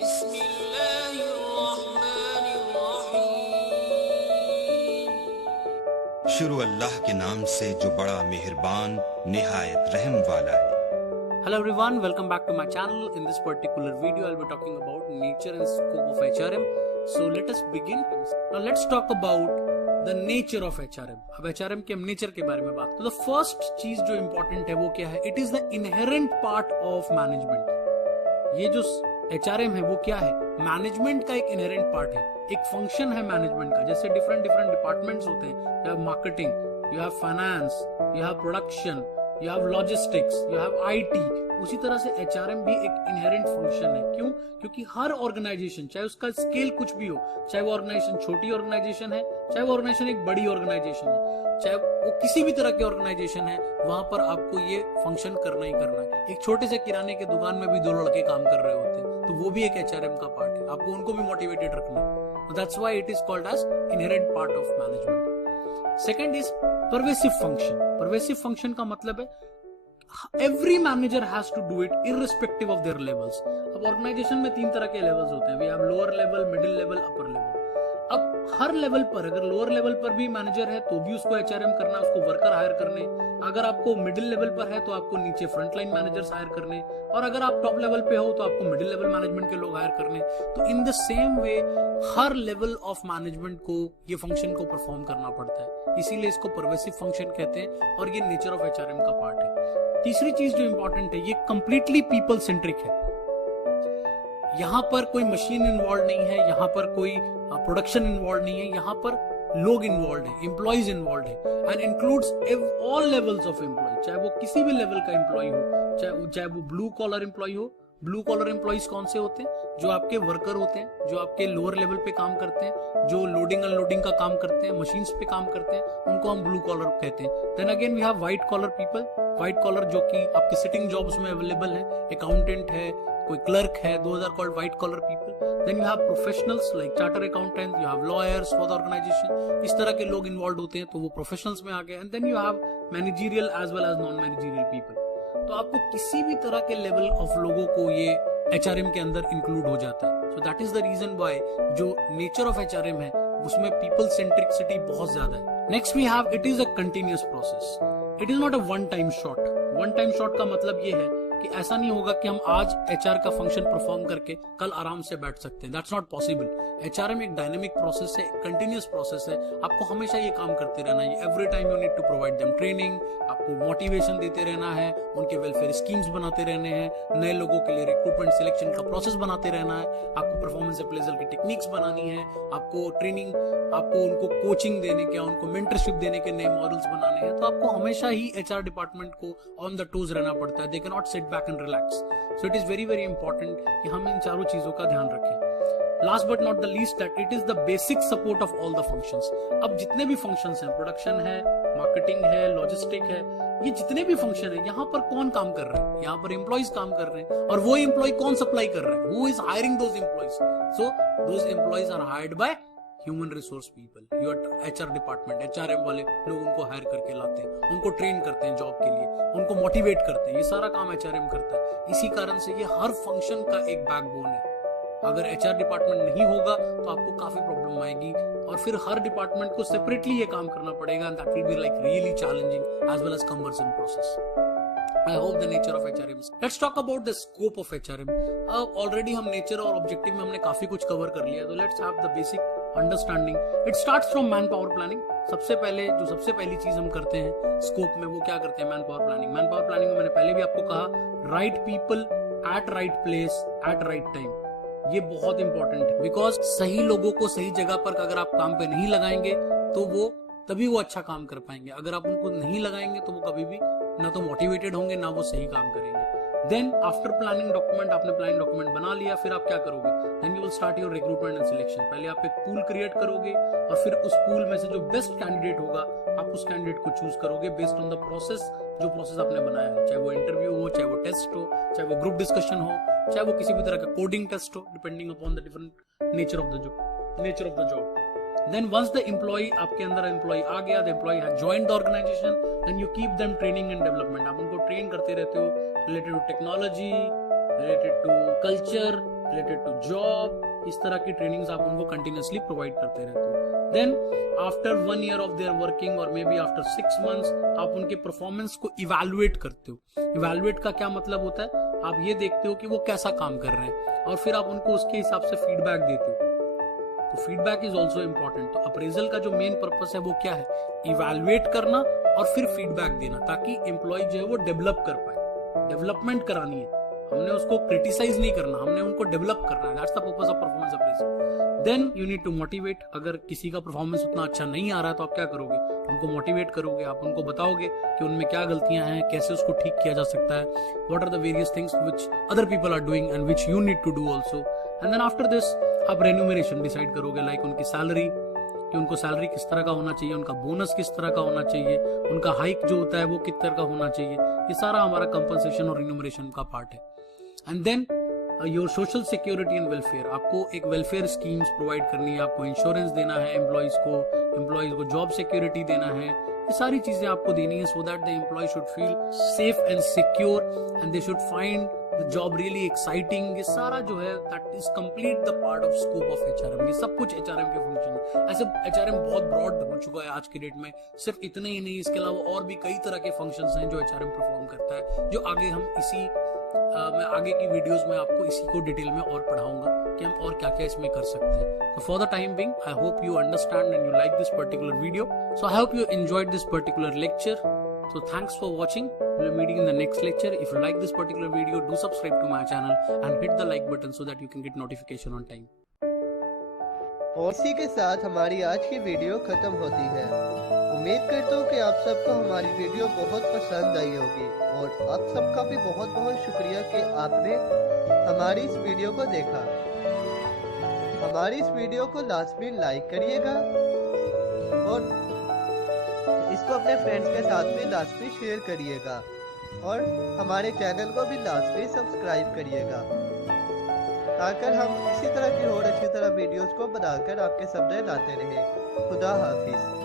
शुरू अल्लाह के नाम से जो बड़ा मेहरबान निहायत रहम वाला है। Hello everyone, welcome back to my channel. In this particular video, I'll be talking about nature and scope of HRM. So let us begin. Now let's talk about the nature of HRM. अब HRM के हम nature के बारे में बात करें तो first चीज जो इंपॉर्टेंट है वो क्या है? It is the inherent part of management. ये जो HRM है वो क्या है? मैनेजमेंट का एक इनहेरेंट पार्ट है, एक फंक्शन है मैनेजमेंट का। जैसे डिफरेंट डिपार्टमेंट्स होते हैं, you have marketing, you have finance, you have production, you have logistics, you have IT। उसी तरह से HRM भी एक इनहेरेंट फंक्शन है। क्यों? क्योंकि हर ऑर्गेनाइजेशन, चाहे उसका स्केल कुछ भी हो, चाहे वो ऑर्गेनाइजेशन छोटी ऑर्गेनाइजेशन है, चाहे वो ऑर्गेनाइजेशन एक बड़ी ऑर्गेनाइजेशन है, चाहे वो किसी भी तरह की ऑर्गेनाइजेशन है, वहां पर आपको ये फंक्शन करना ही करना है। एक छोटे से किराने के दुकान में भी दो लड़के काम कर रहे होते हैं, तो वो भी एक HRM का पार्ट है। आपको उनको भी मोटिवेटेड रखना है। That's why it is called as inherent part of management. Second is pervasive function. Pervasive function का मतलब है every manager has to do it irrespective of their levels. अब ऑर्गेनाइजेशन में तीन तरह के लेवल्स होते हैं। We have lower level, middle level, upper level. अब हर लेवल पर, अगर लोअर लेवल पर भी मैनेजर है तो भी उसको HRM करना, उसको वर्कर हायर करने। अगर आपको मिडिल लेवल पर है तो आपको नीचे फ्रंटलाइन मैनेजर्स हायर करने, और अगर आप टॉप लेवल पे हो तो आपको मिडिल लेवल मैनेजमेंट के लोग हायर करने। तो in the same way her level of management को ये फंक्शन को परफॉर्म करना पड़ता है, इसीलिए इसको परवेसिव फंक्शन कहते हैं और ये नेचर ऑफ HRM का पार्ट है। तीसरी चीज जो इंपॉर्टेंट है, ये कंप्लीटली पीपल सेंट्रिक है। यहां पर कोई मशीन इन्वॉल्व नहीं है, यहां पर कोई प्रोडक्शन इन्वॉल्व नहीं है, यहां पर लोग इन्वॉल्व है, एम्प्लॉइज इन्वॉल्व है, and includes all levels of employee. चाहे वो किसी भी लेवल का एम्प्लॉय हो, चाहे वो ब्लू कॉलर एम्प्लॉय हो। ब्लू कॉलर एम्प्लॉइज कौन से होते हैं? जो आपके वर्कर होते हैं, जो आपके लोअर लेवल पे काम करते हैं, जो लोडिंग अनलोडिंग का काम करते हैं, मशीन्स पे काम करते हैं, उनको हम ब्लू कॉलर कहते हैं। Then again we have white collar people. White collar जो कि आपके सिटिंग जॉब्स में अवेलेबल है, अकाउंटेंट है, कोई क्लर्क है, those are called white collar people. Then you have professionals like charter accountant, you have lawyers for the organisation. इस तरह के लोग इन्वॉल्व होते हैं, तो वो प्रोफेशनल्स में आ गए। And then you have managerial as well as non managerial people. तो आपको किसी भी तरह के लेवल ऑफ लोगों को ये HRM के अंदर इंक्लूड हो जाता है। So that is the reason why जो नेचर ऑफ HRM है उसमें पीपल सेंट्रिसिटी बहुत ज्यादा है। Next we have it is a continuous process. It is not a one time shot. One time shot का मतलब ये है कि ऐसा नहीं होगा कि हम आज HR का फंक्शन परफॉर्म करके कल आराम से बैठ सकते हैं। That's not possible. HRM एक डायनेमिक प्रोसेस है, कंटिन्यूअस प्रोसेस है। आपको हमेशा ये काम करते रहना है। Every time you need to provide them training, आपको मोटिवेशन देते रहना है, उनके वेलफेयर स्कीम्स बनाते रहने हैं, नए लोगों के लिए रिक्रूटमेंट सिलेक्शन का प्रोसेस बनाते रहना है, आपको परफॉर्मेंस अप्रेजल की टेक्निक्स बनानी है, आपको ट्रेनिंग, आपको उनको कोचिंग देने के, उनको मेंटरशिप देने के नए मॉडल्स बनाने हैं। तो आपको हमेशा ही HR डिपार्टमेंट को ऑन द टोज रहना पड़ता है। They can not sit back and relax. So it is very very important कि हम इन चारों चीजों का ध्यान रखें। Last but not the least that it is the basic support of all the functions. अब जितने भी फंक्शंस हैं, प्रोडक्शन है, मार्केटिंग है, लॉजिस्टिक है, ये जितने भी फंक्शन है, यहाँ पर कौन काम कर रहे हैं? यहाँ पर एम्प्लॉइज काम कर रहे हैं। और वो एम्प्लॉय कौन सप्लाई कर रहे हैं? Who is hiring those employees? So those employees are hired by human resource people. Your HR department, HRM वाले लोग उनको हायर करके लाते हैं, उनको ट्रेन करते हैं जॉब के लिए, उनको मोटिवेट करते हैं। ये सारा काम HRM करता है। इसी कारण से ये हर फंक्शन का एक बैकबोन है। अगर HR डिपार्टमेंट नहीं होगा तो आपको काफी प्रॉब्लम आएगी, और फिर हर डिपार्टमेंट को सेपरेटली ये काम करना पड़ेगा, and that will be like really challenging as well as cumbersome process. I hope the nature of HRM. Let's talk about the scope of HRM. Already हम नेचर और ऑब्जेक्टिव में हमने काफी कुछ कवर कर लिया, तो let's have the basic understanding. It starts from manpower planning. सबसे पहली चीज हम करते हैं स्कोप में, वो क्या करते हैं? Manpower planning. मैनपावर प्लानिंग में मैंने पहले भी आपको कहा, right people at right place at right time. ये बहुत इंपॉर्टेंट है, बिकॉज सही लोगों को सही जगह पर अगर आप काम पे नहीं लगाएंगे तो तभी वो अच्छा काम कर पाएंगे। अगर आप उनको नहीं लगाएंगे तो वो कभी भी ना तो मोटिवेटेड होंगे, ना वो सही काम करेंगे। देन आफ्टर प्लानिंग डॉक्यूमेंट, आपने प्लानिंग डॉक्यूमेंट बना लिया, फिर आप क्या करोगे? Then you will start your recruitment and selection. पहले आप एक पूल क्रिएट करोगे, और फिर उस पूल में से जो बेस्ट कैंडिडेट होगा, आप उस कैंडिडेट को चूज करोगे बेस्ड ऑन द प्रोसेस, जो प्रोसेस आपने बनाया है। चाहे वो इंटरव्यू हो, चाहे वो टेस्ट हो, चाहे वो ग्रुप डिस्कशन हो, चाहे वो किसी भी तरह का कोडिंग टेस्ट हो, depending upon the different nature of the job. Then once the employee, आपके अंदर employee आ गया, the employee has joined the organization, then you keep them training and development. आप उनको ट्रेन करते रहते हो related to technology, related to culture, related to job, इस तरह की ट्रेनिंग्स आप उनको कंटिन्यूसली प्रोवाइड करते रहते हो। Then after 1 year of their working और मे बी आफ्टर 6 months आप उनके परफॉर्मेंस को इवैल्यूएट करते हो। इवैल्यूएट का क्या मतलब होता है, आप ये देखते हो कि वो कैसा काम कर रहे हैं और फिर आप उनको उसके हिसाब से फीडबैक देते हो। तो फीडबैक इज ऑल्सो इम्पोर्टेंट। तो अप्रेजल का जो मेन पर्पस है वो क्या है, इवैल्यूएट करना और फिर फीडबैक देना, ताकि एम्प्लॉय जो है वो डेवलप कर पाए। डेवलपमेंट करानी है, हमने उसको क्रिटिसाइज नहीं करना, हमने उनको डेवलप करना है। That's the purpose of performance appraisal. Then you need to motivate. अगर किसी का परफॉर्मेंस उतना अच्छा नहीं आ रहा है तो आप क्या करोगे, उनको मोटिवेट करोगे, आप उनको बताओगे कि उनमें क्या गलतियां हैं, कैसे उसको ठीक किया जा सकता है, what are the various things which other people are doing and which you need to do also. And then after this आप रेन्यूमरेशन डिसाइड करोगे, लाइक उनकी सैलरी, कि उनको सैलरी किस तरह का होना चाहिए, उनका बोनस किस तरह का होना चाहिए, उनका हाइक जो होता है वो किस तरह का होना चाहिए। ये सारा हमारा कंपनसेशन और रिन्यूमरेशन का पार्ट है। And then your social security and welfare, आपको एक वेलफेयर स्कीम्स प्रोवाइड करनी है, आपको इंश्योरेंस देना है एम्प्लॉयज को जॉब सिक्योरिटी देना है, ये सारी चीजें आपको देनी है, so that the employee should feel safe and secure and they should find the job really exciting. ये सारा जो है that is complete the part of scope of HRM. ये सब कुछ एचआरएम के फंक्शन है। ऐसे एचआरएम बहुत ब्रॉड हो चुका है आज की डेट में। सिर्फ इतने ही नहीं, इसके अलावा और भी कई तरह के फंक्शंस हैं जो एचआरएम परफॉर्म करता है, जो आगे हम मैं आगे की वीडियोस में आपको इसी को डिटेल में और पढ़ाऊंगा कि हम और क्या क्या इसमें कर सकते हैं। So for the time being, I hope you understand and you like this particular video. So I hope you enjoyed this particular lecture. So thanks for watching. We'll be meeting in the next lecture. If you like this particular video, do subscribe to my channel and hit the like button so that you can get notification on time. और इसी के साथ हमारी आज की video खत्म होती है। उम्मीद करता हूँ कि आप सबको हमारी वीडियो बहुत पसंद आई होगी और आप सबका भी बहुत बहुत शुक्रिया कि आपने हमारी इस वीडियो को देखा। हमारी इस वीडियो को लाजमी लाइक करिएगा और इसको अपने फ्रेंड्स के साथ भी लाजमी शेयर करिएगा और हमारे चैनल को भी लाजमी सब्सक्राइब करिएगा, ताकि हम इसी तरह की और अच्छी तरह वीडियोस को बनाकर आपके सामने लाते रहें। खुदा हाफिज।